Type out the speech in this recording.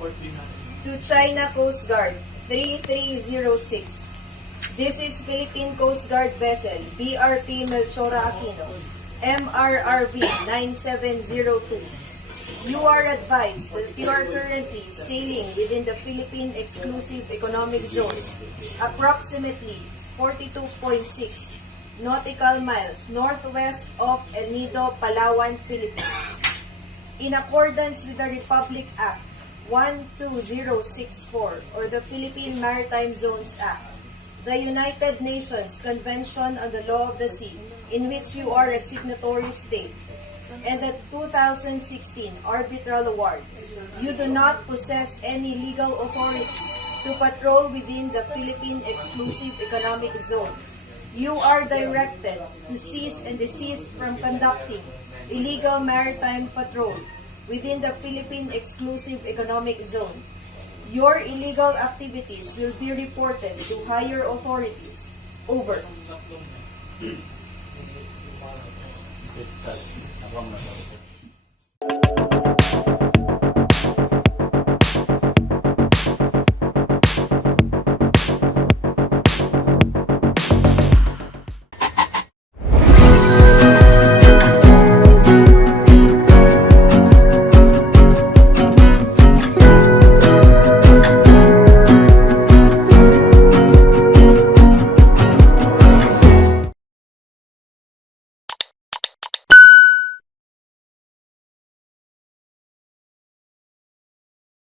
To China Coast Guard 3306. This is Philippine Coast Guard vessel BRP Melchora Aquino, MRRV 9702. You are advised that you are currently sailing within the Philippine Exclusive Economic Zone, approximately 42.6 nautical miles northwest of El Nido, Palawan, Philippines. In accordance with the Republic Act 12064 or the Philippine Maritime Zones Act, the United Nations Convention on the Law of the Sea, in which you are a signatory state, and the 2016 Arbitral Award, you do not possess any legal authority to patrol within the Philippine Exclusive Economic Zone. You are directed to cease and desist from conducting illegal maritime patrol within the Philippine Exclusive Economic Zone. Your illegal activities will be reported to higher authorities. Over. Ako ang nasa